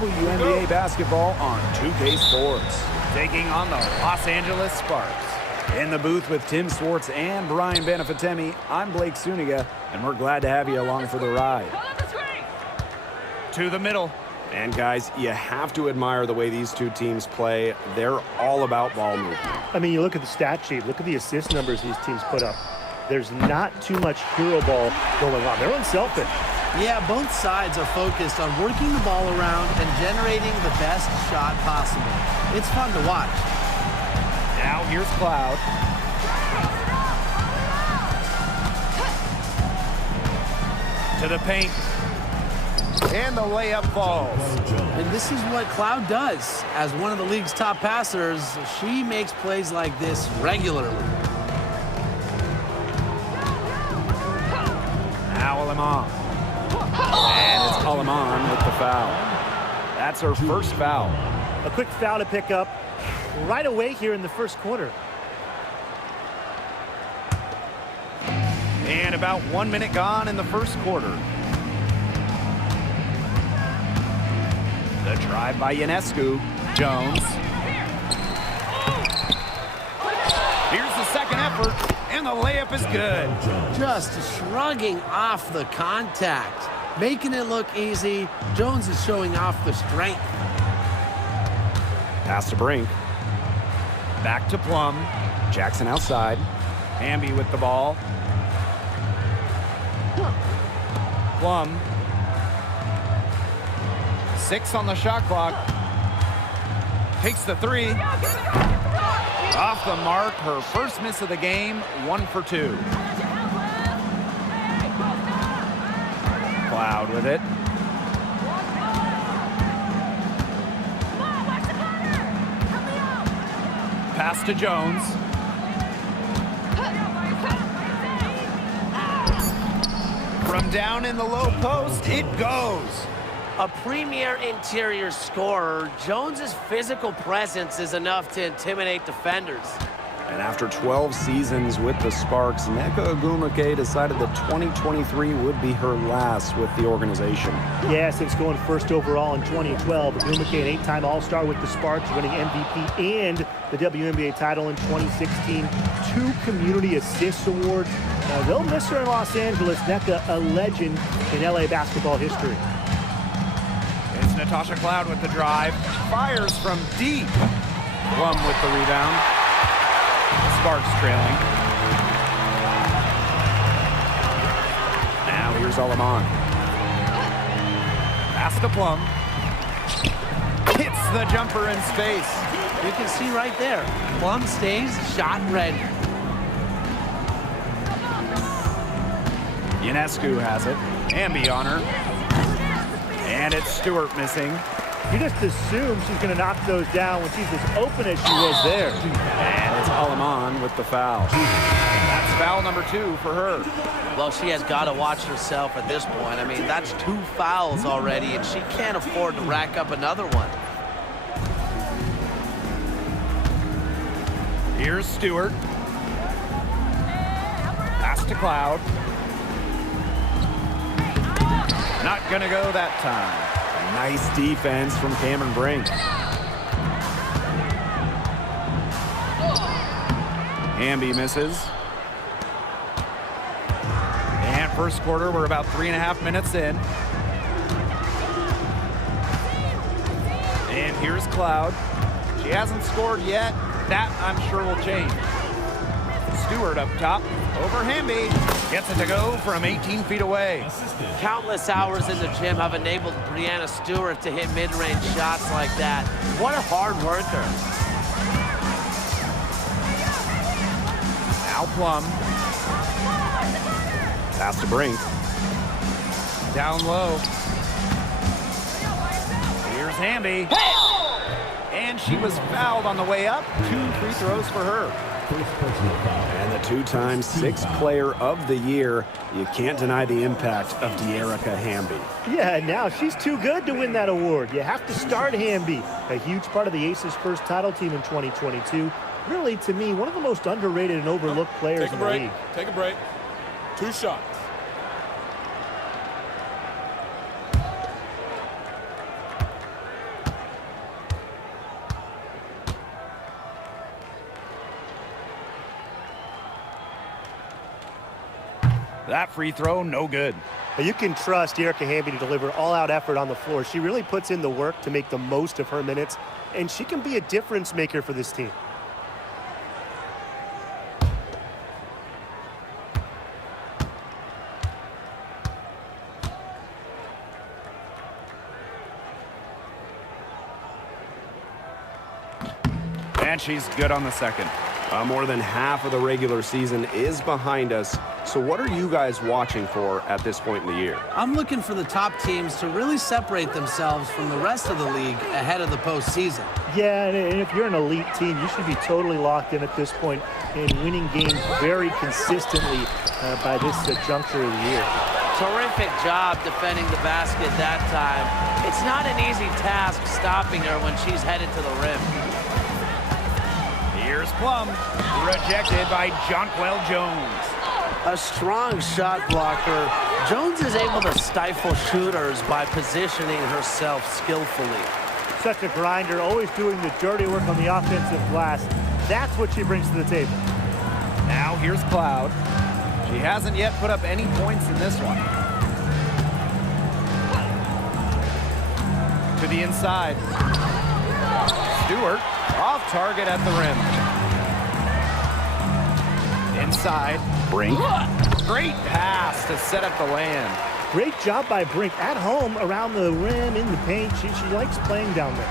WNBA basketball on 2K Sports. Taking on the Los Angeles Sparks. In the booth with Tim Swartz and Brian Benefitemi, I'm Blake Suniga, and we're glad to have you along for the ride. To the middle. And guys, you have to admire the way these two teams play. They're all about ball movement. I mean, you look at the stat sheet, look at the assist numbers these teams put up. There's not too much hero ball going on. They're unselfish. Yeah, both sides are focused on working the ball around and generating the best shot possible. It's fun to watch. Now here's Cloud. To the paint. And the layup falls. And this is what Cloud does. As one of the league's top passers, she makes plays like this regularly. Now Alaman. And it's Alaman with the foul. That's her first foul. A quick foul to pick up right away here in the first quarter. And about 1 minute gone in the first quarter. The drive by Ionescu. Jones. Here's the second effort, and the layup is good. Just shrugging off the contact, making it look easy. Jones is showing off the strength. Pass to Brink. Back to Plum. Jackson outside. Hamby with the ball. Plum. 6 on the shot clock. Takes the three. Off the mark, her first miss of the game, 1 for 2. Cloud with it. Pass to Jones. From down in the low post, it goes. A premier interior scorer, Jones's physical presence is enough to intimidate defenders. And after 12 seasons with the Sparks, Nneka Ogwumike decided that 2023 would be her last with the organization. Yeah, since going first overall in 2012, Ogwumike, an 8-time All-Star with the Sparks, winning MVP and the WNBA title in 2016. 2 Community Assists Awards. Now, they'll miss her in Los Angeles. Nneka, a legend in LA basketball history. It's Natasha Cloud with the drive. Fires from deep. Plum with the rebound. Sparks trailing. Now here's Alaman. Pass to Plum. Hits the jumper in space. You can see right there, Plum stays shot ready. Ionescu has it. Hamby on her. And it's Stewart missing. You just assume she's going to knock those down when she's as open as she was there. And it's Alaman with the foul. That's foul number 2 for her. Well, she has got to watch herself at this point. I mean, that's 2 fouls already, and she can't afford to rack up another one. Here's Stewart. Pass to Cloud. Not gonna go that time. Nice defense from Cameron Brink. Hamby misses. And first quarter, we're about 3.5 minutes in. And here's Cloud. She hasn't scored yet. That, I'm sure, will change. Stewart up top. Over Hamby. Gets it to go from 18 feet away. Countless hours in the gym have enabled Breanna Stewart to hit mid-range shots like that. What a hard worker. Now Plum. Pass to Brink. Down low. Here's Hamby. And she was fouled on the way up. 2 free throws for her. And the 2-time 6th player of the year. You can't deny the impact of De'Erica Hamby. Yeah, now she's too good to win that award. You have to start Hamby. A huge part of the Aces' first title team in 2022. Really, to me, one of the most underrated and overlooked players in the league. Take a break. 2 shots. That free throw, no good. But you can trust Erica Hamby to deliver all-out effort on the floor. She really puts in the work to make the most of her minutes, and she can be a difference maker for this team. And she's good on the second. More than half of the regular season is behind us. So what are you guys watching for at this point in the year? I'm looking for the top teams to really separate themselves from the rest of the league ahead of the postseason. Yeah, and if you're an elite team, you should be totally locked in at this point and winning games very consistently by this juncture of the year. Terrific job defending the basket that time. It's not an easy task stopping her when she's headed to the rim. Here's Plum, rejected by Jonquel Jones. A strong shot blocker. Jones is able to stifle shooters by positioning herself skillfully. Such a grinder, always doing the dirty work on the offensive glass. That's what she brings to the table. Now here's Cloud. She hasn't yet put up any points in this one. To the inside. Stewart off target at the rim. Inside. Brink. Great pass to set up the land. Great job by Brink at home, around the rim, in the paint. She likes playing down there.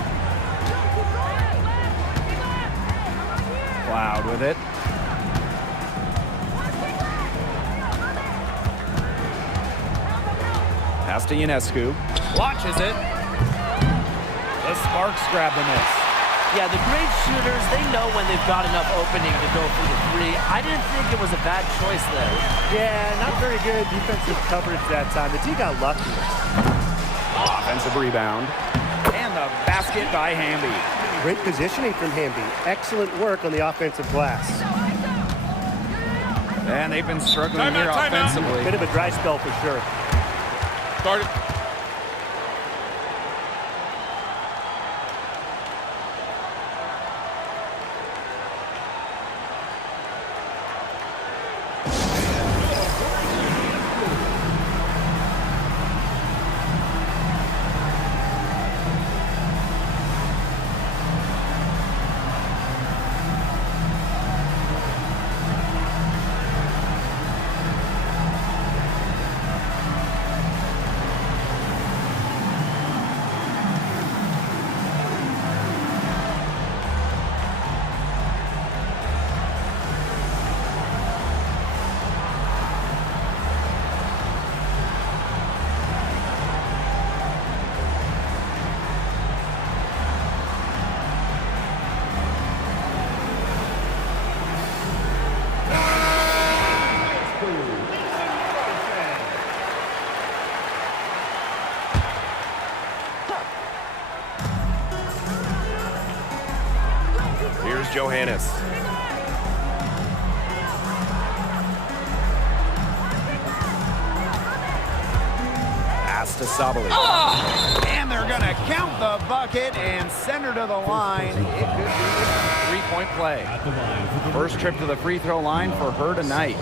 Cloud with it. Pass to Ionescu. Launches it. The Sparks grab the miss. Yeah, the great shooters, they know when they've got enough opening to go for the three. I didn't think it was a bad choice there. Yeah, not very good defensive coverage that time. The team got lucky. Offensive rebound. And the basket by Hamby. Great positioning from Hamby. Excellent work on the offensive glass. And they've been struggling here Timeout. offensively. Bit of a dry spell for sure. Start it. Here's Johannes. Pass to Sabali. And they're going to count the bucket and send her to the line. It could be a three-point play. First trip to the free throw line for her tonight.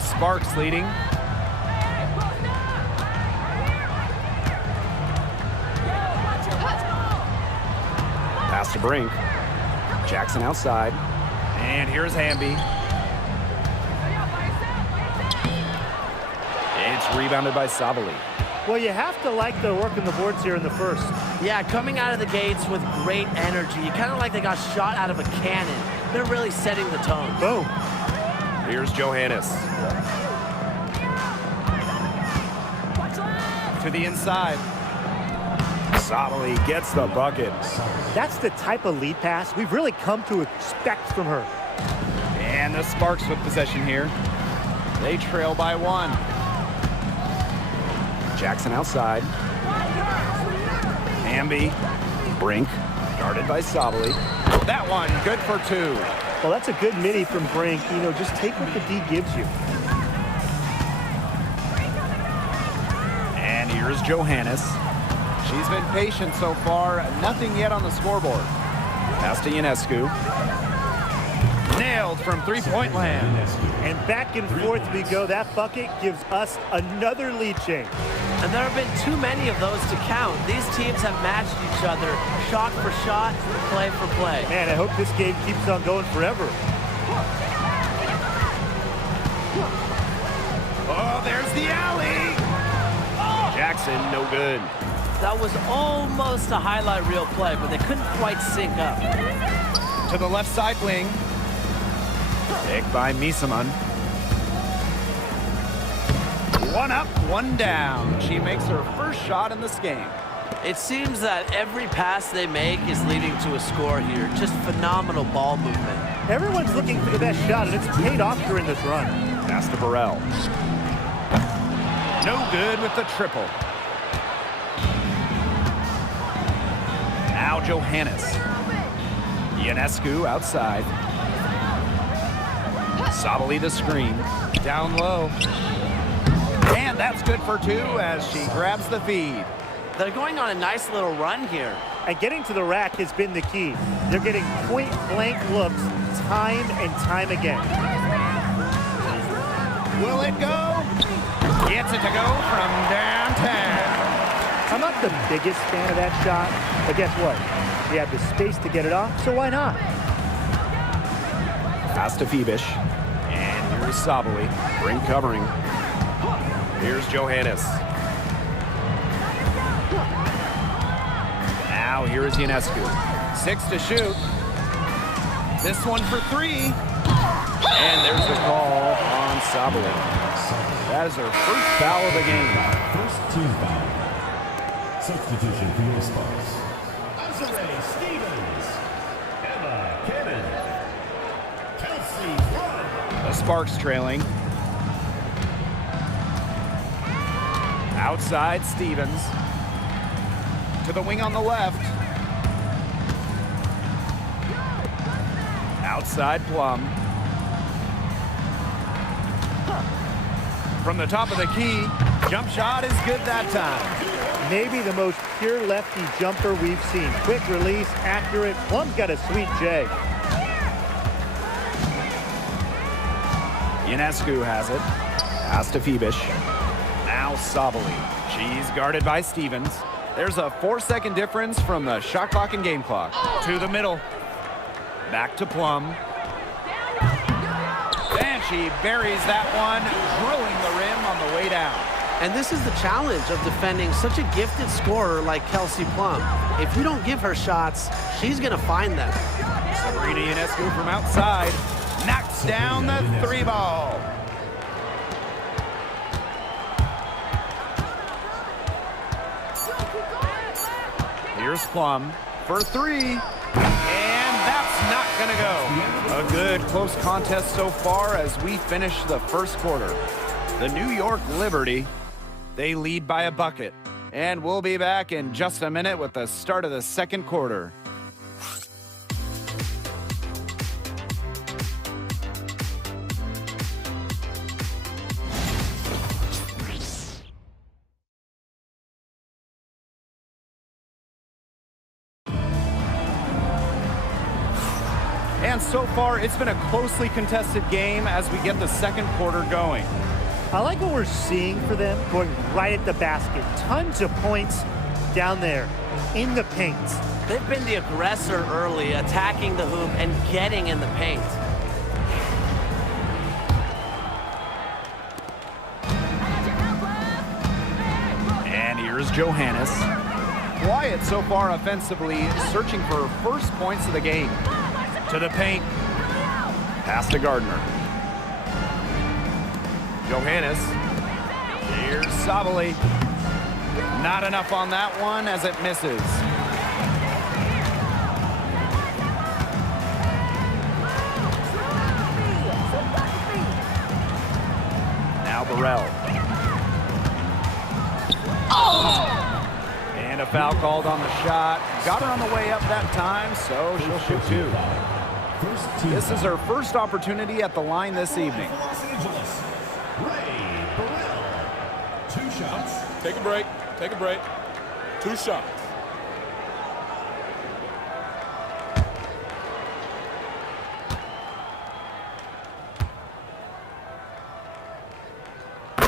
Sparks leading. Pass to Brink. Jackson outside. And here's Hamby. It's rebounded by Sabali. Well, you have to like the work in the boards here in the first. Yeah, coming out of the gates with great energy. Kind of like they got shot out of a cannon. They're really setting the tone. Boom. Here's Johannes. To the inside. Sabali gets the bucket. That's the type of lead pass we've really come to expect from her. And And the Sparks with possession here. They trail by 1. Jackson outside. Hamby. Brink. Guarded by Sabali. That one, good for 2. Well, that's a good midi from Brink. You know, just take what the D gives you. And here's Johannes. She's been patient so far. Nothing yet on the scoreboard. Pass to Ionescu. Nailed from three-point land. And back and forth we go. That bucket gives us another lead change. And there have been too many of those to count. These teams have matched each other shot for shot, play for play. Man, I hope this game keeps on going forever. Oh, there's the alley. Jackson, no good. That was almost a highlight reel play, but they couldn't quite sync up. To the left side wing. Picked by Misaman. 1 up, 1 down. She makes her first shot in this game. It seems that every pass they make is leading to a score here. Just phenomenal ball movement. Everyone's looking for the best shot, and it's paid off during this run. Pass to Burrell. No good with the triple. Now Johannes. Ionescu outside. Sabali the screen. Down low. And that's good for 2 as she grabs the feed. They're going on a nice little run here. And getting to the rack has been the key. They're getting point-blank looks time and time again. Will it go? Gets it to go from downtown. I'm not the biggest fan of that shot, but guess what? We have the space to get it off, so why not? Pass to Phoebish. And here's Sabali. Brink covering. Here's Johannes. Now here is Ionescu. 6 to shoot. This one for 3. And there's the call on Sabali. That is her first foul of the game. First team foul. Substitution for your Sparks. Desiree Stevens. Emma Cannon. Kelsey Run. The Sparks trailing. Outside Stevens. To the wing on the left. Outside Plum. From the top of the key, jump shot is good that time. Maybe the most pure lefty jumper we've seen. Quick release, accurate. Plum's got a sweet J. Ionescu has it. Pass to Phoebish. Now Sabali. She's guarded by Stevens. There's a 4-second difference from the shot clock and game clock. To the middle. Back to Plum. And she buries that one, drilling the rim on the way down. And this is the challenge of defending such a gifted scorer like Kelsey Plum. If you don't give her shots, she's going to find them. Sabrina Ionescu from outside knocks down the 3-ball. Here's Plum for 3. And that's not going to go. A good close contest so far as we finish the first quarter. The New York Liberty, they lead by a bucket. And we'll be back in just a minute with the start of the second quarter. And so far, it's been a closely contested game as we get the second quarter going. I like what we're seeing for them, going right at the basket. Tons of points down there in the paint. They've been the aggressor early, attacking the hoop and getting in the paint. And here's Johannes. Quiet so far offensively, searching for her first points of the game. To the paint. Pass to Gardner. Johannes. Here's Sabali. Not enough on that one as it misses. Burrell. And a foul called on the shot. Got her on the way up that time, so she'll shoot 2. This is her first opportunity at the line this evening. Los Angeles, Ray Burrell. 2 shots. Take a break. Take a break. 2 shots.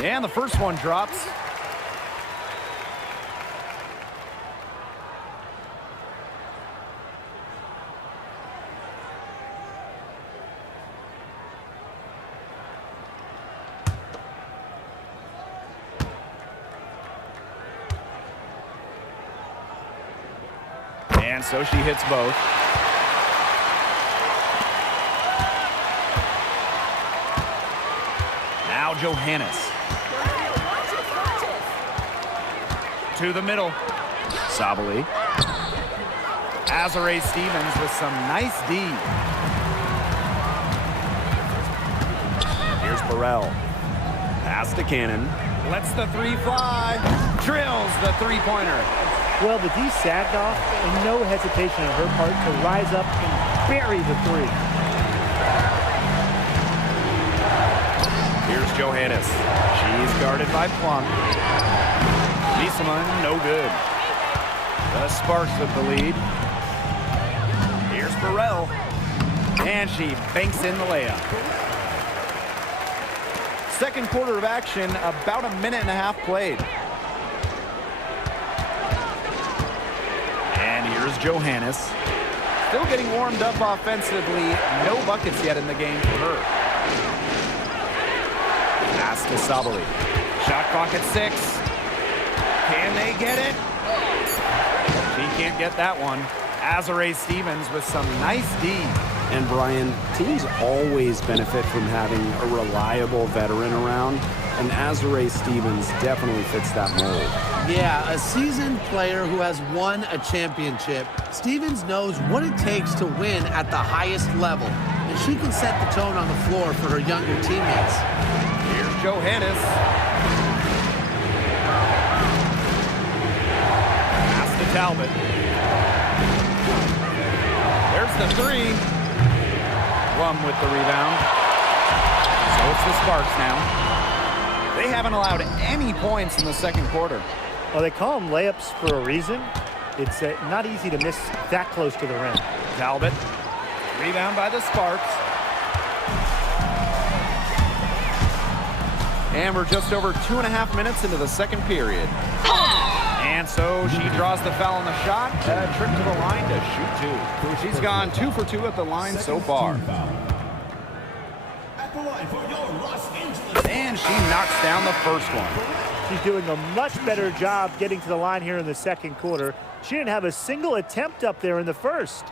And the first one drops. And so she hits both. Now Johannes. To the middle. Sabali. Azare Stevens with some nice D. Here's Burrell. Pass to Cannon. Lets the 3 fly. Drills the 3-pointer. Well, the D sagged off, and no hesitation on her part to rise up and bury the 3. Here's Johannes. She's guarded by Plum. Wieseman, no good. The Sparks with the lead. Here's Burrell. And she banks in the layup. Second quarter of action, about a minute and a half played. And here's Johannes. Still getting warmed up offensively. No buckets yet in the game for her. Pass to Sabali. Shot clock at 6. Can they get it? She can't get that one. Azare Stevens with some nice D. And Brian, teams always benefit from having a reliable veteran around, and Azare Stevens definitely fits that mold. Yeah, a seasoned player who has won a championship. Stevens knows what it takes to win at the highest level, and she can set the tone on the floor for her younger teammates. Here's Johannes. Pass to Talbot. There's the 3. Plum with the rebound. So it's the Sparks now. They haven't allowed any points in the second quarter. Well, they call them layups for a reason. It's not easy to miss that close to the rim. Talbot. Rebound by the Sparks. And we're just over 2.5 minutes into the second period. And so she draws the foul on the shot. A trip to the line to shoot 2. She's gone 2 for 2 at the line so far. At the line for your Los Angeles. And she knocks down the first one. She's doing a much better job getting to the line here in the second quarter. She didn't have a single attempt up there in the first.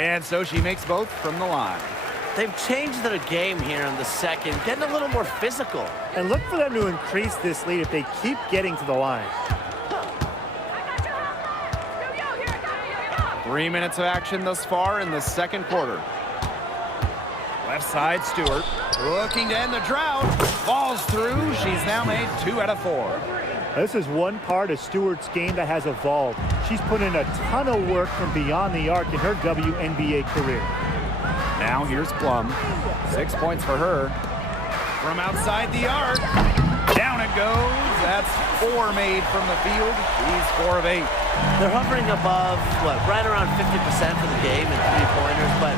And so she makes both from the line. They've changed their game here in the second, getting a little more physical. And look for them to increase this lead if they keep getting to the line. 3 minutes of action thus far in the second quarter. Left side, Stewart. Looking to end the drought. Falls through. She's now made 2 out of 4. This is one part of Stewart's game that has evolved. She's put in a ton of work from beyond the arc in her WNBA career. Now here's Plum. 6 points for her. From outside the arc. Down it goes. That's 4 made from the field. She's 4 of 8. They're hovering above, right around 50% for the game in three-pointers, but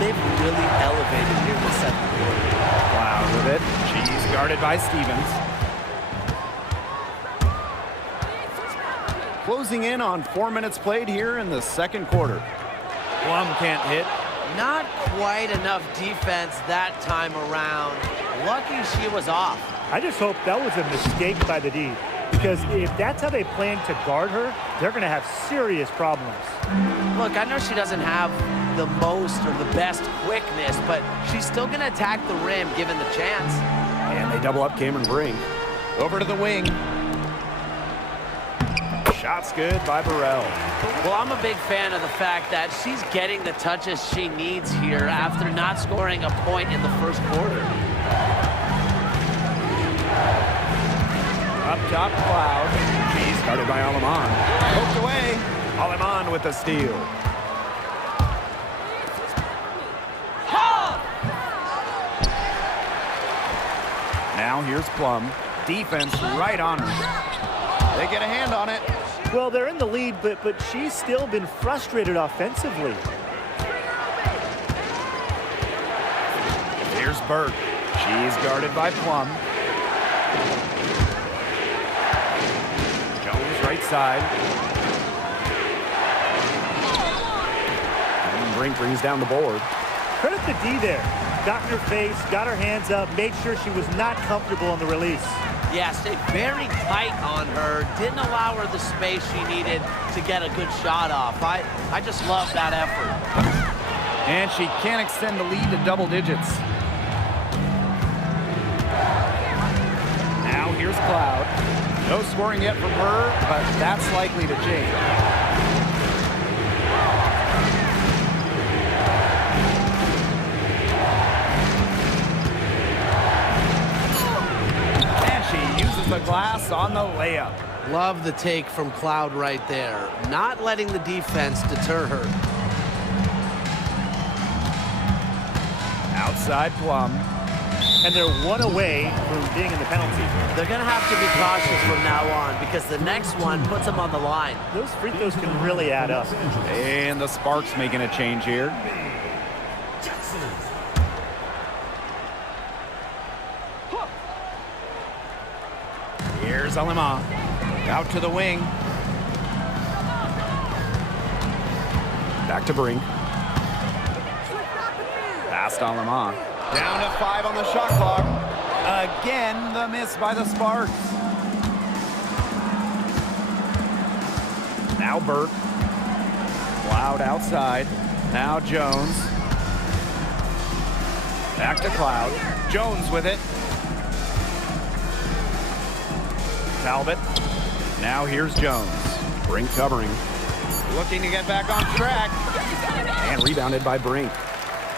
they've really elevated here in the second quarter. Wow, with it. She's guarded by Stevens. Closing in on 4 minutes played here in the second quarter. Plum can't hit. Not quite enough defense that time around. Lucky she was off. I just hope that was a mistake by the D, because if that's how they plan to guard her, they're going to have serious problems. Look, I know she doesn't have the most or the best quickness, but she's still going to attack the rim given the chance. And they double up Cameron Brink. Over to the wing. Shot's good by Burrell. Well, I'm a big fan of the fact that she's getting the touches she needs here after not scoring a point in the first quarter. Up top, Cloud. She's started by Aleman. Poked away. Aleman with the steal. Now here's Plum. Defense right on her. They get a hand on it. Well, they're in the lead, but she's still been frustrated offensively. Here's Burke. She's guarded by Plum. Jones right side. And Brink brings down the board. Credit the D there. Got in her face, got her hands up, made sure she was not comfortable on the release. Yeah, stayed very tight on her. Didn't allow her the space she needed to get a good shot off. I just love that effort. And she can't extend the lead to double digits. Now here's Cloud. No scoring yet from her, but that's likely to change. The glass on the layup. Love the take from Cloud right there. Not letting the defense deter her. Outside Plum. And they're one away from being in the penalty. They're going to have to be cautious from now on because the next one puts them on the line. Those free throws can really add up. And the Sparks making a change here. Here's Alema. Out to the wing. Back to Brink. Past Alema. Down to 5 on the shot clock. Again, the miss by the Sparks. Now Burke. Cloud outside. Now Jones. Back to Cloud. Jones with it. Talbot. Now here's Jones. Brink covering. Looking to get back on track. And rebounded by Brink.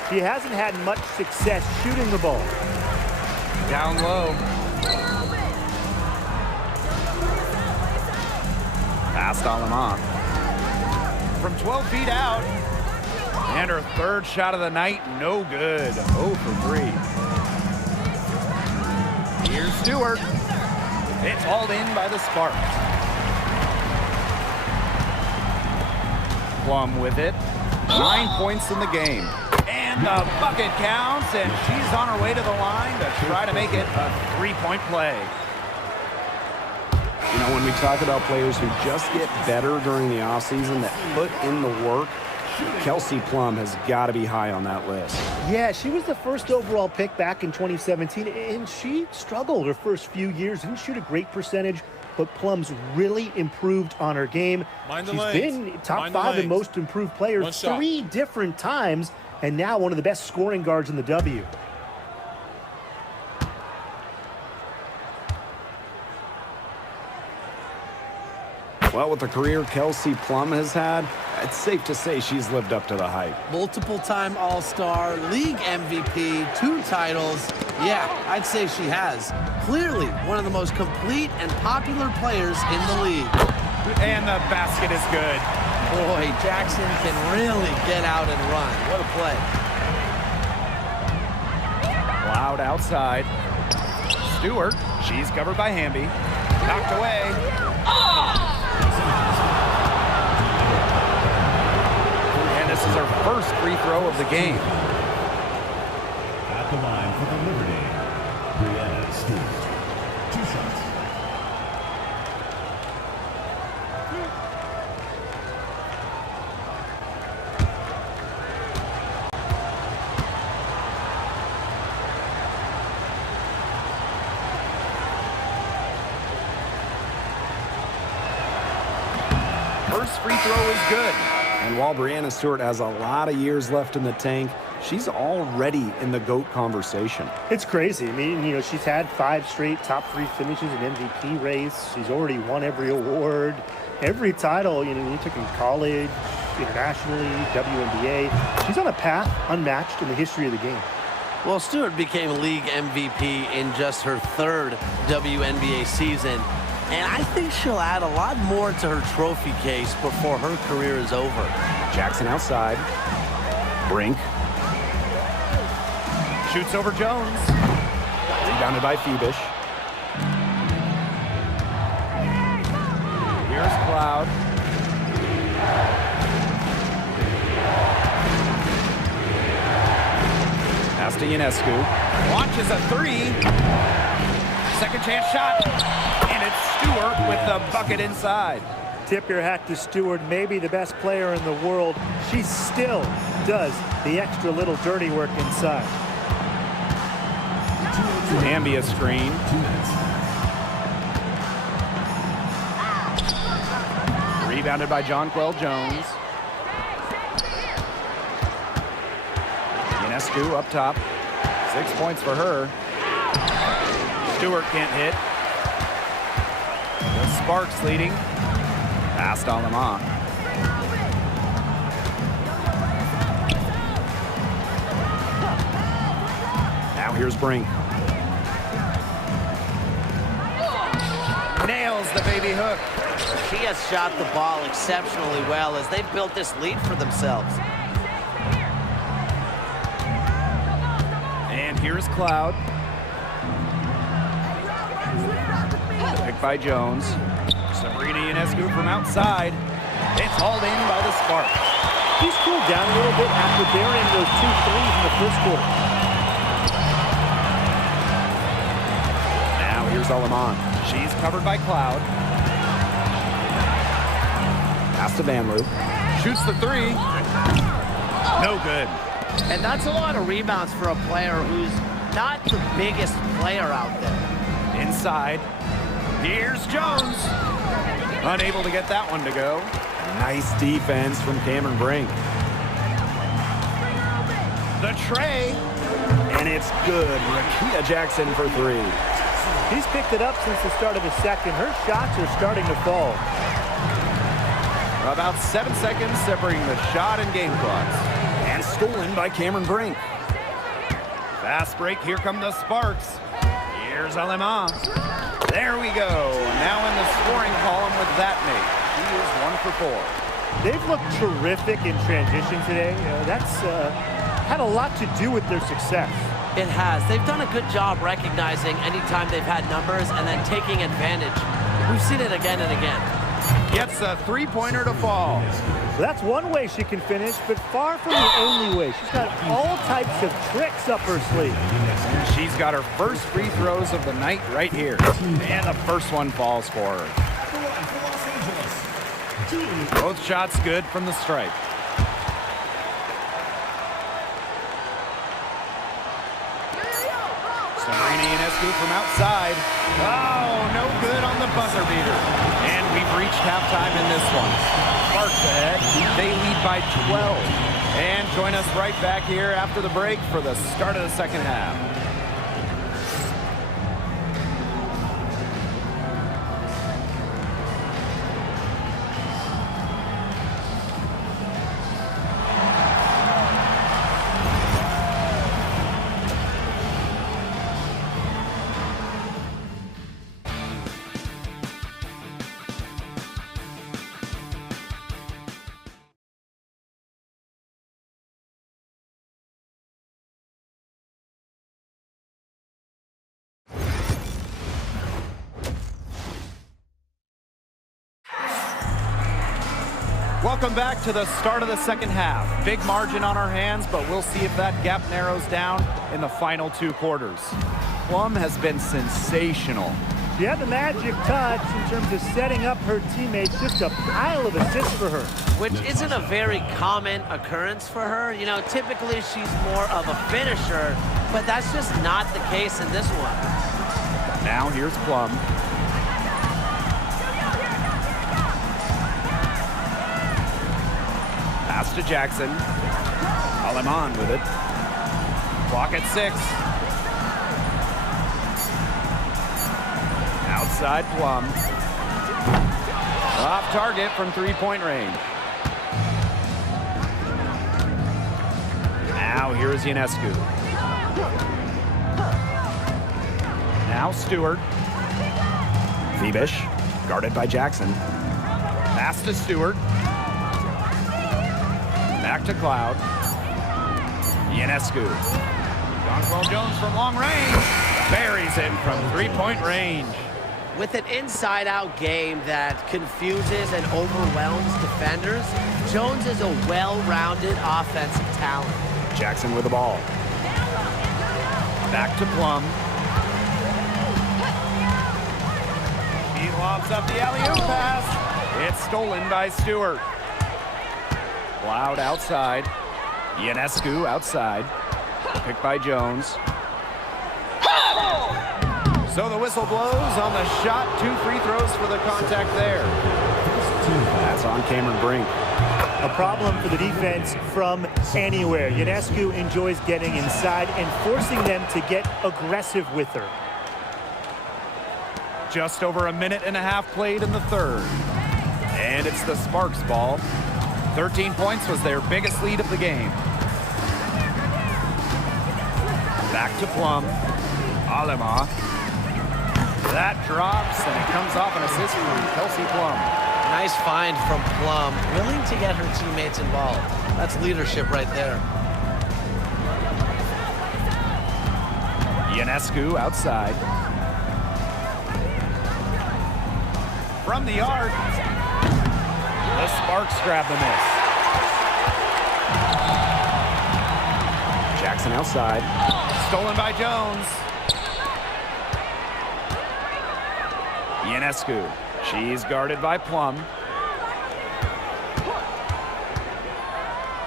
He hasn't had much success shooting the ball. Down low. Past Aleman. From 12 feet out. And her third shot of the night, no good. 0 for 3. Here's Stewart. It's hauled in by the Sparks. Plum with it. 9 points in the game. And the bucket counts, and she's on her way to the line to try to make it a 3-point play. You know, when we talk about players who just get better during the offseason, that put in the work, Kelsey Plum has got to be high on that list. Yeah, she was the first overall pick back in 2017, and she struggled her first few years. Didn't shoot a great percentage, but Plum's really improved on her game. Mind the She's lanes. been top Mind the 5 in lanes. most improved players One shot. 3 different times, and now one of the best scoring guards in the W. Well, with the career Kelsey Plum has had, it's safe to say she's lived up to the hype. Multiple-time All-Star, league MVP, 2 titles. Yeah, I'd say she has. Clearly one of the most complete and popular players in the league. And the basket is good. Boy, Jackson can really get out and run. What a play. Cloud outside. Stewart, she's covered by Hamby. Knocked away. And this is her first free throw of the game. At the line for the Liberty, Brianna Stewart. 2 shots. First free throw is good. And while Brianna Stewart has a lot of years left in the tank, she's already in the GOAT conversation. It's crazy. I mean, you know, she's had 5 straight top 3 finishes in MVP race. She's already won every award, every title, you know, you took in college, internationally, WNBA. She's on a path unmatched in the history of the game. Well, Stewart became league MVP in just her 3rd WNBA season, and I think she'll add a lot more to her trophy case before her career is over. Jackson outside. Brink. Shoots over Jones. Rebounded by Phoebish. Here's Cloud. Pass to Ionescu. Launches a 3. Second chance shot. And it's Stewart with the bucket inside. Tip your hat to Stewart, maybe the best player in the world. She still does the extra little dirty work inside. Zambia screen. Rebounded by Jonquel Jones. Ionescu up top. 6 points for her. Stewart can't hit. The Sparks leading. Pass to LaLa. Now here's Brink. Nails the baby hook. She has shot the ball exceptionally well as they've built this lead for themselves. And here's Cloud. Picked by Jones. Sabrina Ionescu from outside. It's hauled in by the Sparks. He's cooled down a little bit after burying those 2 threes in the first quarter. Now here's Alaman. She's covered by Cloud. Pass to Vanloo. Shoots the 3. No good. And that's a lot of rebounds for a player who's not the biggest player out there. Inside. Here's Jones. Unable to get that one to go. Nice defense from Cameron Brink. The tray. And it's good. Rakia Jackson for 3. He's picked it up since the start of the second. Her shots are starting to fall. About 7 seconds separating the shot and game clocks. And stolen by Cameron Brink. Fast break. Here come the Sparks. Here's LaLa. There we go. Now in the scoring column with that mate. He is 1 for 4. They've looked terrific in transition today. That's had a lot to do with their success. It has. They've done a good job recognizing anytime they've had numbers and then taking advantage. We've seen it again and again. Gets a 3-pointer to fall. That's one way she can finish, but far from the only way. She's got all types of tricks up her sleeve. And she's got her first free throws of the night right here. And the first one falls for her. Both shots good from the stripe. Sabrina Ionescu from outside. Oh, no good on the buzzer beater. And we've reached halftime in this one. Sparks ahead. They lead by 12. And join us right back here after the break for the start of the second half. Welcome back to the start of the second half. Big margin on our hands, but we'll see if that gap narrows down in the final 2 quarters. Plum has been sensational. She had the magic touch in terms of setting up her teammates. Just a pile of assists for her. Which isn't a very common occurrence for her. You know, typically she's more of a finisher, but that's just not the case in this one. Now here's Plum. Pass to Jackson. Alaman with it. Clock at 6. Outside Plum. Off target from 3-point range. Now here's Ionescu. Now Stewart. Phoebish, guarded by Jackson. Pass to Stewart. Back to Cloud. Ionescu. Jonquel Jones from long range. Buries it from 3-point range. With an inside-out game that confuses and overwhelms defenders, Jones is a well-rounded offensive talent. Jackson with the ball. Back to Plum. He lobs up the alley-oop pass. It's stolen by Stewart. Cloud outside. Ionescu outside. Picked by Jones. So the whistle blows on the shot. 2 free throws for the contact there. That's on Cameron Brink. A problem for the defense from anywhere. Ionescu enjoys getting inside and forcing them to get aggressive with her. Just over a minute and a half played in the third. And it's the Sparks ball. 13 points was their biggest lead of the game. Back to Plum. LaLa. That drops, and it comes off an assist from Kelsey Plum. Nice find from Plum, willing to get her teammates involved. That's leadership right there. Ionescu outside. From the arc, the Sparks grab the miss. Jackson outside. Stolen by Jones. Ionescu. She's guarded by Plum.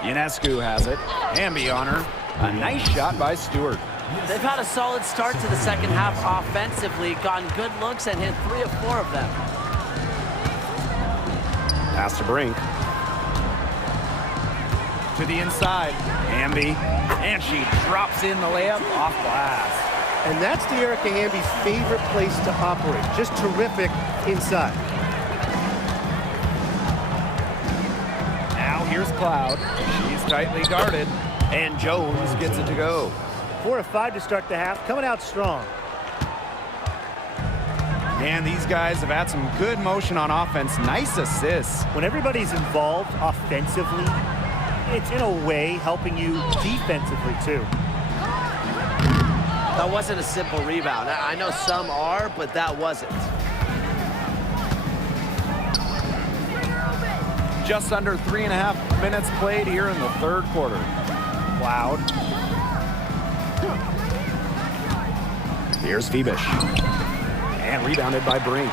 Ionescu has it. Hamby on her. A nice shot by Stewart. They've had a solid start to the second half offensively, gotten good looks and hit 3 of 4 of them. Pass to Brink. To the inside. Hamby. And she drops in the layup off glass. And that's De'Erica Hamby's favorite place to operate. Just terrific inside. Now here's Cloud. She's tightly guarded. And Jones gets it to go. 4 of 5 to start the half, coming out strong. Man, these guys have had some good motion on offense. Nice assists. When everybody's involved offensively, it's in a way helping you defensively too. That wasn't a simple rebound. I know some are, but that wasn't. Just under 3.5 minutes played here in the third quarter. Cloud. Here's Phoebish. And rebounded by Brink.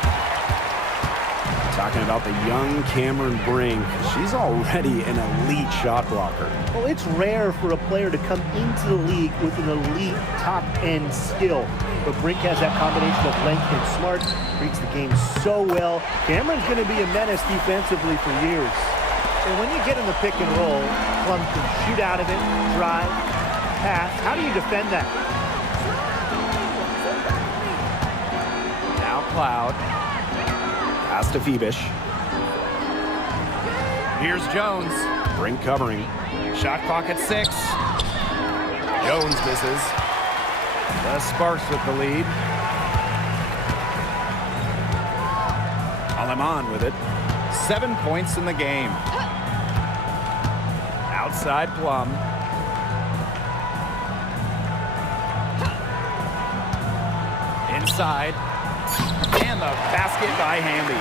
Talking about the young Cameron Brink. She's already an elite shot blocker. Well, it's rare for a player to come into the league with an elite top-end skill. But Brink has that combination of length and smarts, reads the game so well. Cameron's going to be a menace defensively for years. And when you get in the pick and roll, Plum can shoot out of it, drive, pass. How do you defend that? Now Cloud. Pass to Phoebish. Here's Jones. Brink covering. Shot clock at 6. Jones misses. The Sparks with the lead. Aleman with it. 7 points in the game. Outside Plum. Inside. And the basket by Hamby.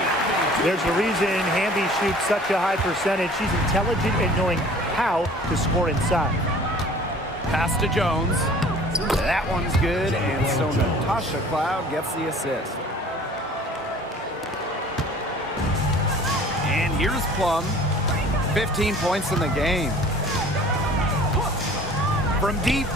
There's a reason Hamby shoots such a high percentage. She's intelligent in knowing how to score inside. Pass to Jones. That one's good, and so Natasha Cloud gets the assist. And here's Plum. 15 points in the game. From deep.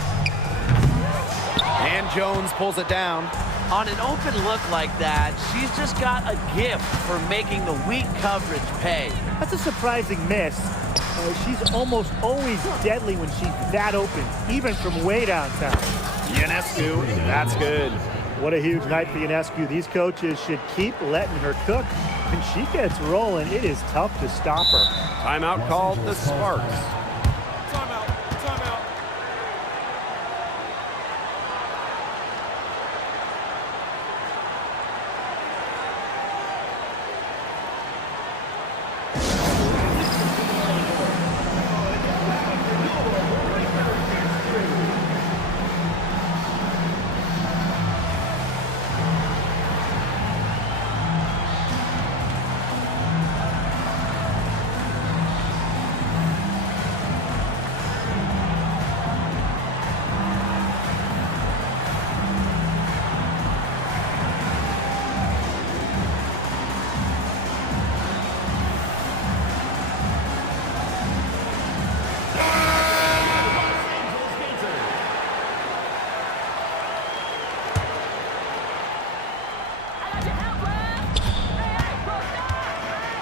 And Jones pulls it down. On an open look like that, she's just got a gift for making the weak coverage pay. That's a surprising miss, She's almost always deadly when she's that open, even from way downtown. Ionescu, that's good. What a huge night for Ionescu. These coaches should keep letting her cook. When she gets rolling, it is tough to stop her. Timeout called the Sparks. Timeout. Timeout.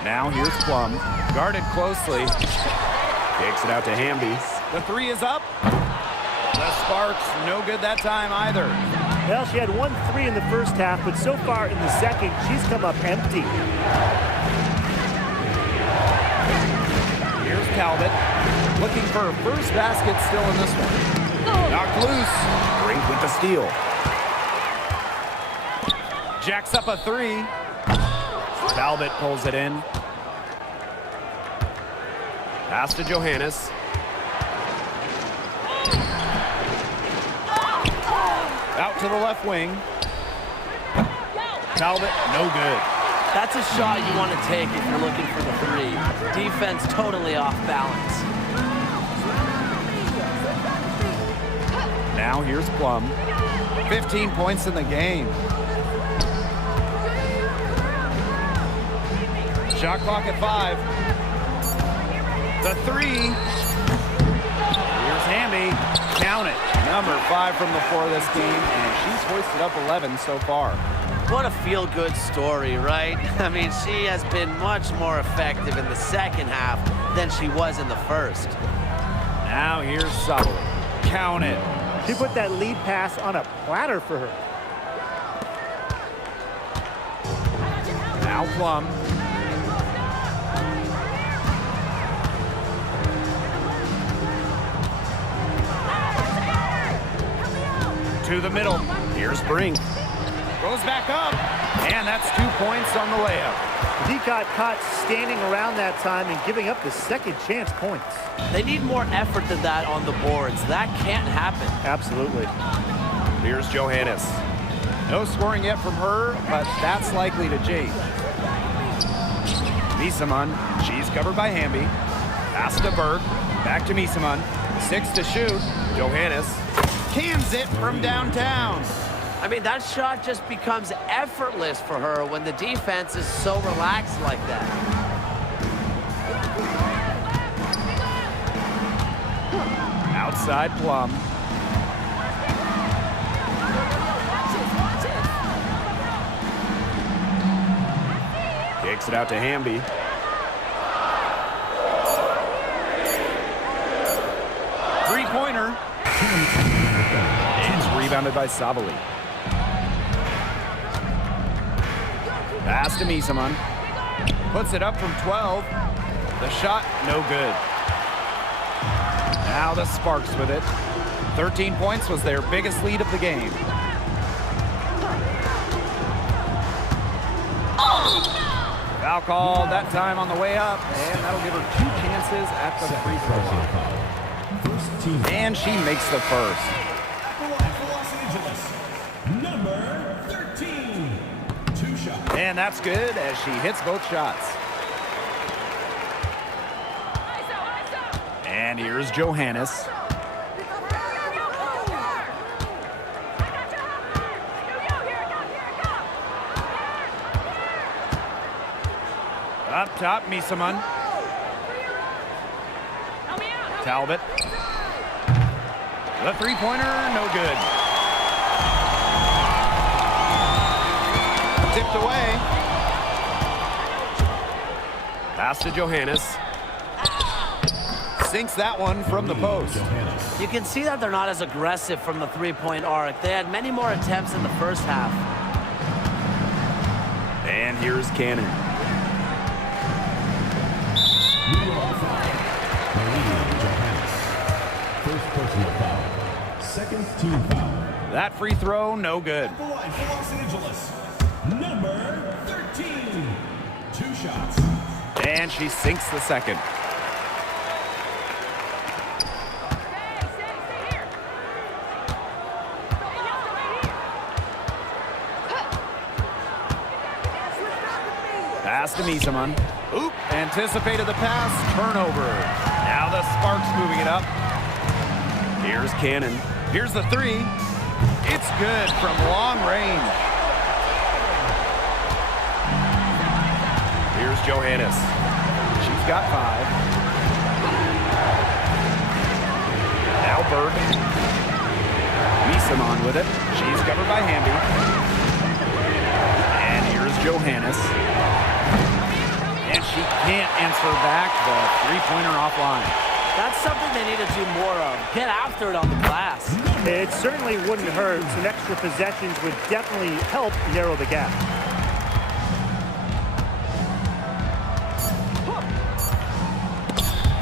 Now here's Plum, guarded closely. Kicks it out to Hamby. The three is up. The Sparks, no good that time either. Well, she had 1-3 in the first half, but so far in the second, she's come up empty. Here's Talbot, looking for her first basket still in this one. Knocked loose. Brink with the steal. Jacks up a three. Talbot pulls it in. Pass to Johannes. Out to the left wing. Talbot, no good. That's a shot you want to take if you're looking for the three. Defense totally off balance. Now here's Plum. 15 points in the game. Shot clock at 5. The three. Here's Hamby. Count it. Number 5 from the floor this game, and she's hoisted up 11 so far. What a feel-good story, right? I mean, she has been much more effective in the second half than she was in the first. Now here's Sully. Count it. She put that lead pass on a platter for her. Now Plum. To the middle. Here's Brink. Goes back up. And that's 2 points on the layup. He got caught standing around that time and giving up the second chance points. They need more effort than that on the boards. That can't happen. Absolutely. Here's Johannes. No scoring yet from her, but that's likely to change. Misaman, she's covered by Hamby. Pass to Burke. Back to Misaman. 6 to shoot. Johannes cans it from downtown. I mean, that shot just becomes effortless for her when the defense is so relaxed like that. Outside Plum. Kicks it out to Hamby. Three-pointer. It's rebounded by Savali. Pass to Misaman. Puts it up from 12. The shot, no good. Now the Sparks with it. 13 points was their biggest lead of the game. Foul call that time on the way up, and that'll give her 2 chances at the free throw line. And she makes the first. Number 13. 2 shots. And that's good as she hits both shots. And here's Johannes. Up top, Misaman. Talbot. The three-pointer, no good. Tipped away. Pass to Johannes. sinks that one from the post. You can see that they're not as aggressive from the three-point arc. They had many more attempts in the first half. And here's Cannon. First personal foul. Second team foul. That free throw, no good. At the line for Los Angeles, number 13. 2 shots. And she sinks the second. Pass to Misaman. Oop, anticipated the pass, turnover. Now the Sparks moving it up. Here's Cannon. Here's the three. It's good from long range. Here's Johannes. She's got 5. Now Bird. Misaman with it. She's covered by Hamby. And here's Johannes. And she can't answer back the three-pointer offline. That's something they need to do more of. Get after it on the glass. It certainly wouldn't hurt. Some extra possessions would definitely help narrow the gap.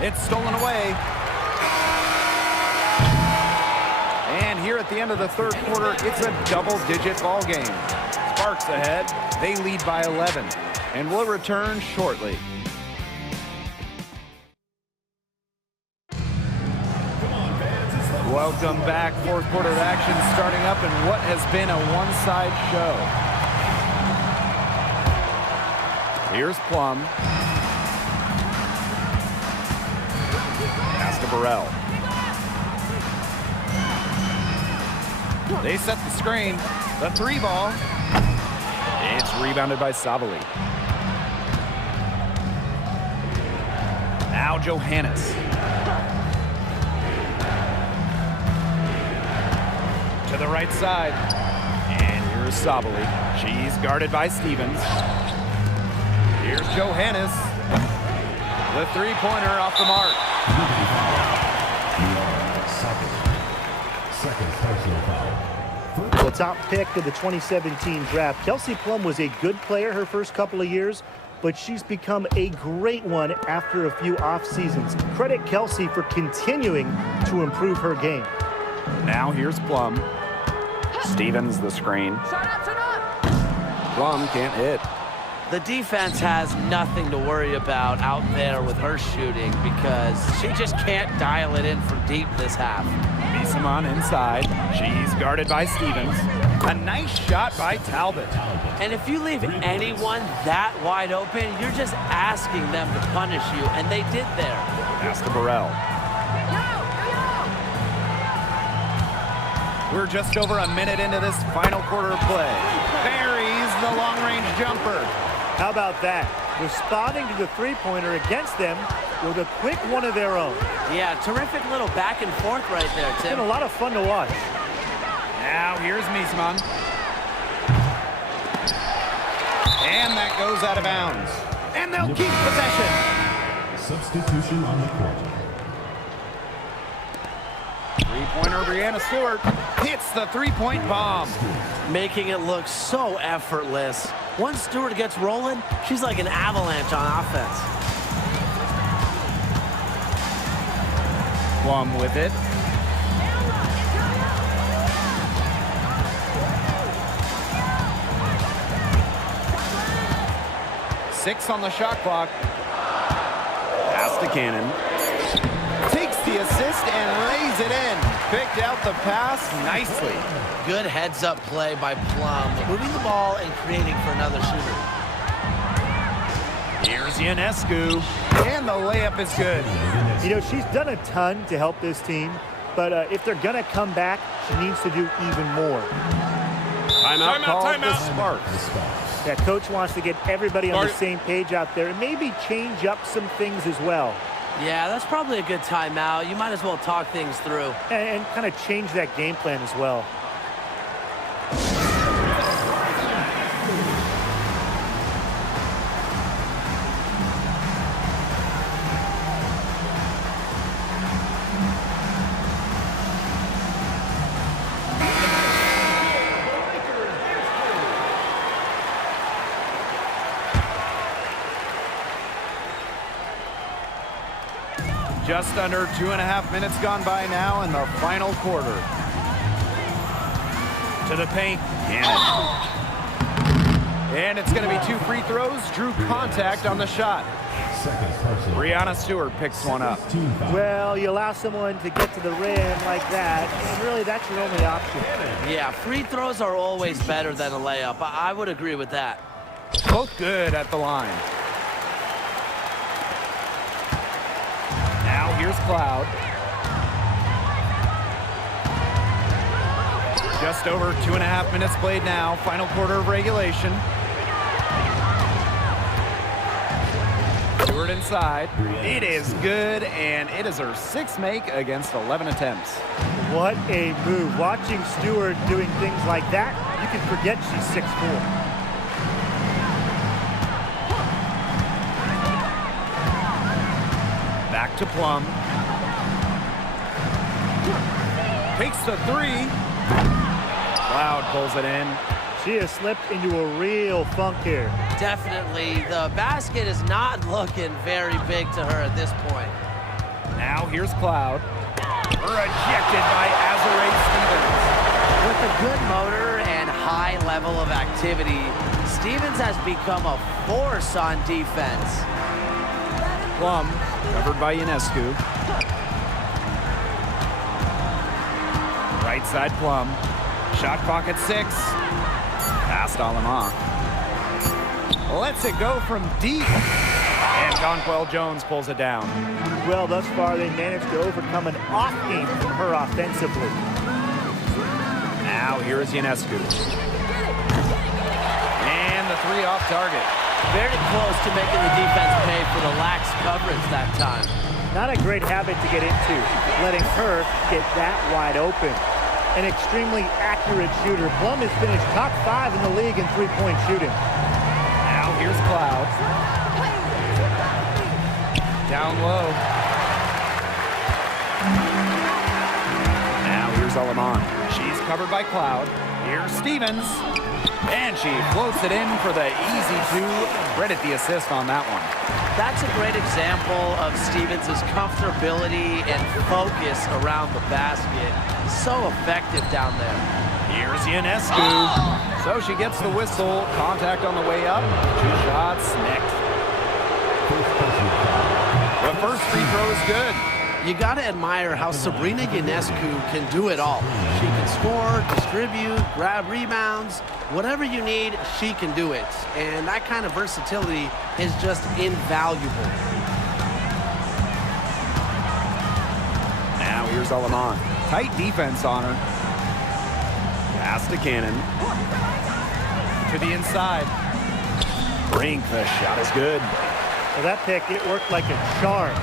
It's stolen away. And here at the end of the third quarter, it's a double-digit ball game. Sparks ahead. They lead by 11. And we'll return shortly. Welcome back. Fourth quarter action starting up in what has been a one-side show. Here's Plum. Pass to Burrell. They set the screen. The three ball. It's rebounded by Savali. Now Johannes. To the right side. And here's Savali. She's guarded by Stevens. Here's Johannes. The three-pointer off the mark. Second personal foul. Well, top pick of the 2017 draft. Kelsey Plum was a good player her first couple of years, but she's become a great one after a few off seasons. Credit Kelsey for continuing to improve her game. Now here's Plum. Stevens the screen. Plum can't hit. The defense has nothing to worry about out there with her shooting because she just can't dial it in from deep this half. Misaman inside. She's guarded by Stevens. A nice shot by Talbot. And if you leave anyone that wide open, you're just asking them to punish you, and they did there. Pass to Burrell. We're just over a minute into this final quarter of play. Buries the long-range jumper. How about that? Responding to the three-pointer against them with a quick one of their own. Yeah, terrific little back and forth right there, It's Tim. been a lot of fun to watch. Now here's Misaman. And that goes out of bounds. And they'll keep possession. Substitution on the court. Three-pointer Brianna Stewart hits the three-point bomb. Making it look so effortless. Once Stewart gets rolling, she's like an avalanche on offense. Plum with it. Six on the shot clock. Pass to Cannon. Takes the assist and lays it in. Picked out the pass nicely. Good heads-up play by Plum, moving the ball and creating for another shooter. Here's Ionescu. And the layup is good. You know, she's done a ton to help this team, but if they're going to come back, she needs to do even more. Timeout called the Sparks. That coach wants to get everybody on the same page out there and maybe change up some things as well. Yeah, that's probably a good timeout. You might as well talk things through. And kind of change that game plan as well. Just under 2.5 minutes gone by now in the final quarter. To the paint. Cannon. And it's going to be 2 free throws. Drew contact on the shot. Brianna Stewart picks one up. Well, you allow someone to get to the rim like that, and really that's your only option. Yeah, free throws are always better than a layup. I would agree with that. Both good at the line. Now here's Cloud. Just over 2.5 minutes played now. Final quarter of regulation. Stewart inside. It is good, and it is her 6th make against 11 attempts. What a move. Watching Stewart doing things like that, you can forget she's 6'4". Back to Plum. Takes the 3. Cloud pulls it in. She has slipped into a real funk here. Definitely. The basket is not looking very big to her at this point. Now here's Cloud. Rejected by Azurate Stevens. With a good motor and high level of activity, Stevens has become a force on defense. Plum, covered by Ionescu. Right side Plum. Shot clock at 6. Past LaLa. Lets it go from deep. And Conquel Jones pulls it down. Well, thus far they managed to overcome an off game from her offensively. Now here's Ionescu. And the 3 off target. Very close to making the defense pay for the lax coverage that time. Not a great habit to get into, letting her get that wide open. An extremely accurate shooter. Plum has finished top 5 in the league in three-point shooting. Now here's Cloud. Down low. Now here's LaLa. She's covered by Cloud. Here's Stevens. And she floats it in for the easy 2. Credit the assist on that one. That's a great example of Stevens' comfortability and focus around the basket. So effective down there. Here's Ionescu. So she gets the whistle. Contact on the way up. 2 shots next. The first free throw is good. You got to admire how Sabrina Ionescu can do it all. She can score, distribute, grab rebounds. Whatever you need, she can do it. And that kind of versatility is just invaluable. Now here's LaLa. Tight defense on her. Pass to Cannon. To the inside. Brink, the shot is good. Well, that pick, it worked like a charm.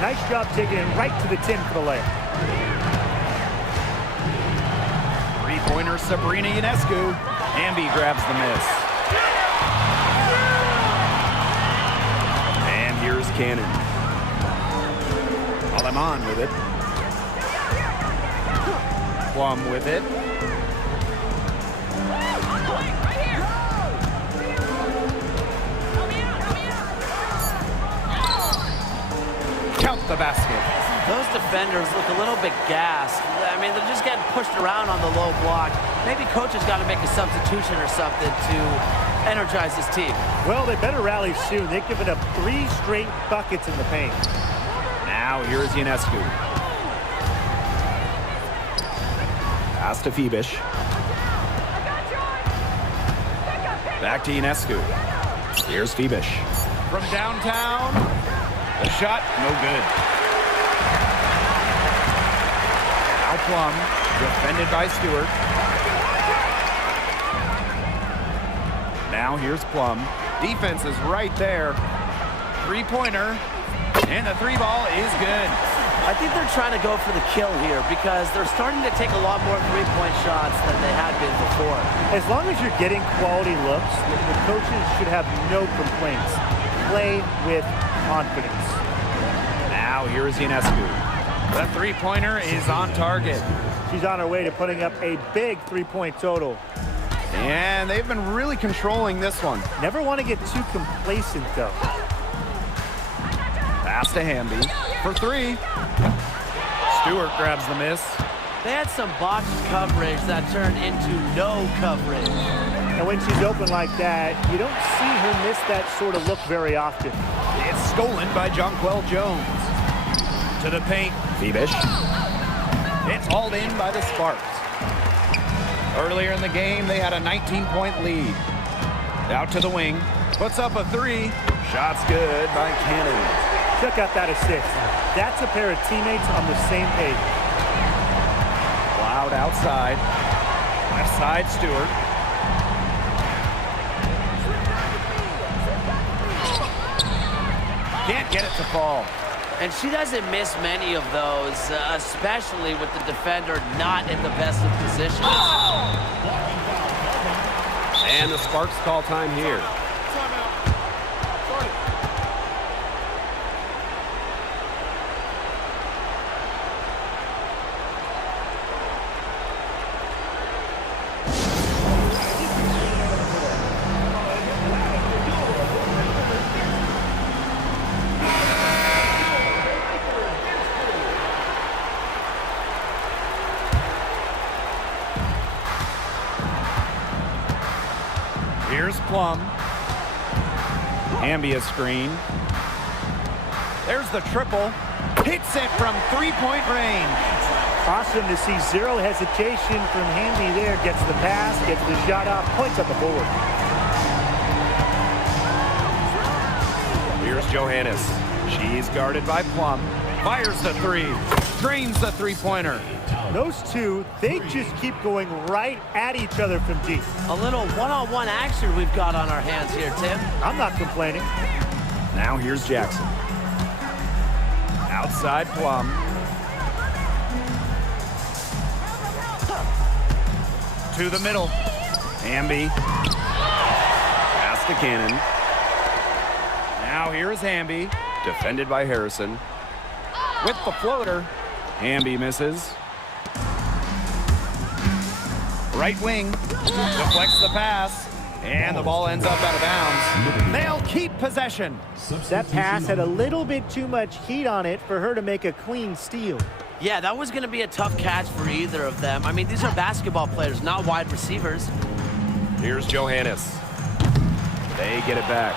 Nice job taking it right to the tin for the layup. 3-pointer Sabrina Ionescu. Ambi grabs the miss. And here's Cannon. Aleman with it. Plum with it. Count the basket. Those defenders look a little bit gassed. I mean, they're just getting pushed around on the low block. Maybe coach has got to make a substitution or something to energize his team. Well, they better rally soon. They've given up 3 straight buckets in the paint. Now here's Ionescu. Pass to Phoebish. Back to Ionescu. Here's Phoebish. From downtown. The shot, no good. Now Plum, defended by Stewart. Now here's Plum. Defense is right there. 3-pointer. And the 3 ball is good. I think they're trying to go for the kill here because they're starting to take a lot more 3-point shots than they had been before. As long as you're getting quality looks, the coaches should have no complaints. Play with confidence. Now here's Ionescu. The 3-pointer is on target. She's on her way to putting up a big 3-point total. And they've been really controlling this one. Never want to get too complacent, though. Pass Pass to Hamby for three. Stewart grabs the miss. They had some botched coverage that turned into no coverage. And when she's open like that, you don't see her miss that sort of look very often. It's stolen by Jonquel Jones. To the paint, Phoebish. It's hauled in by the Sparks. Earlier in the game, they had a 19-point lead. Out to the wing, puts up a three. Shot's good by Cannon. Check out that assist. That's a pair of teammates on the same page. Loud outside. Left side, Stewart. Can't get it to fall. And she doesn't miss many of those, especially with the defender not in the best of positions. And the Sparks call time here. Timeout. Sorry. Here's Plum. Hamby a screen. There's the triple. Hits it from three-point range. Awesome to see zero hesitation from Hamby there. Gets the pass, gets the shot off, points on the board. Here's Johannes. She's guarded by Plum. Fires the three. Drains the three-pointer. Those two, they just keep going right at each other from deep. A little one-on-one action we've got on our hands here, Tim. I'm not complaining. Now here's Jackson. Outside Plum. To the middle. Hamby. Pass to Cannon. Now here's Hamby. Defended by Harrison. With the floater. Hamby misses. Right wing. Deflects the pass. And the ball ends up out of bounds. They'll keep possession. That pass had a little bit too much heat on it for her to make a clean steal. Yeah, that was going to be a tough catch for either of them. I mean, these are basketball players, not wide receivers. Here's Johannes. They get it back.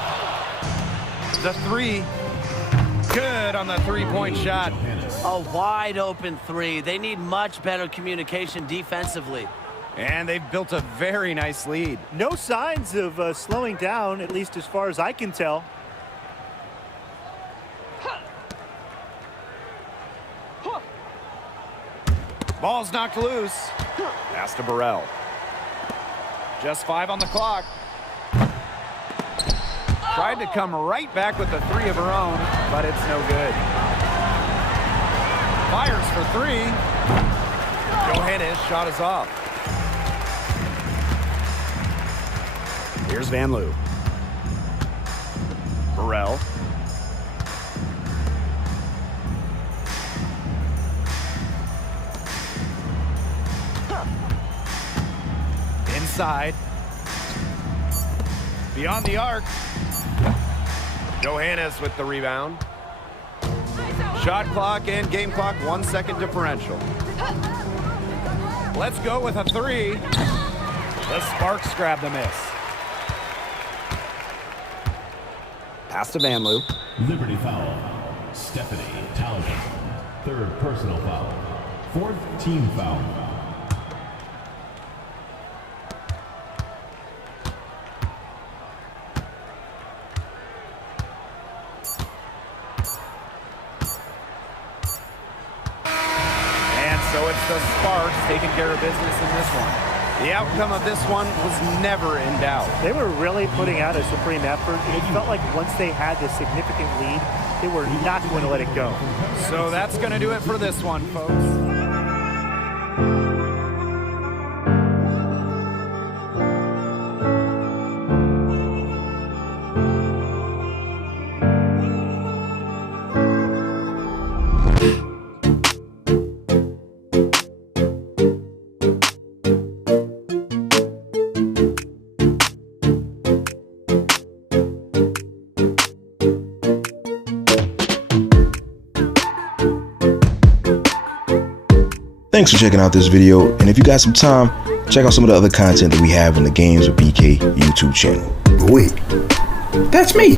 The three. Good on the three-point shot. A wide open three. They need much better communication defensively. And they've built a very nice lead. No signs of slowing down, at least as far as I can tell. Ball's knocked loose. Pass to Burrell. Just 5 on the clock. Tried to come right back with the three of her own, but it's no good. Fires for three. Johannes shot is off. Here's Van Loo. Burrell. Inside. Beyond the arc. Johannes with the rebound. Shot clock and game clock 1 second differential. Let's go with a three. The Sparks grab the miss. Pass to Van Loo. Liberty foul. Stephanie Townsend. Third personal foul. Fourth team foul. So it's the Sparks taking care of business in this one. The outcome of this one was never in doubt. They were really putting out a supreme effort. It felt like once they had this significant lead, they were not going to let it go. So that's going to do it for this one, folks. Thanks for checking out this video, and if you got some time, check out some of the other content that we have on the Games with BK YouTube channel. Wait, that's me.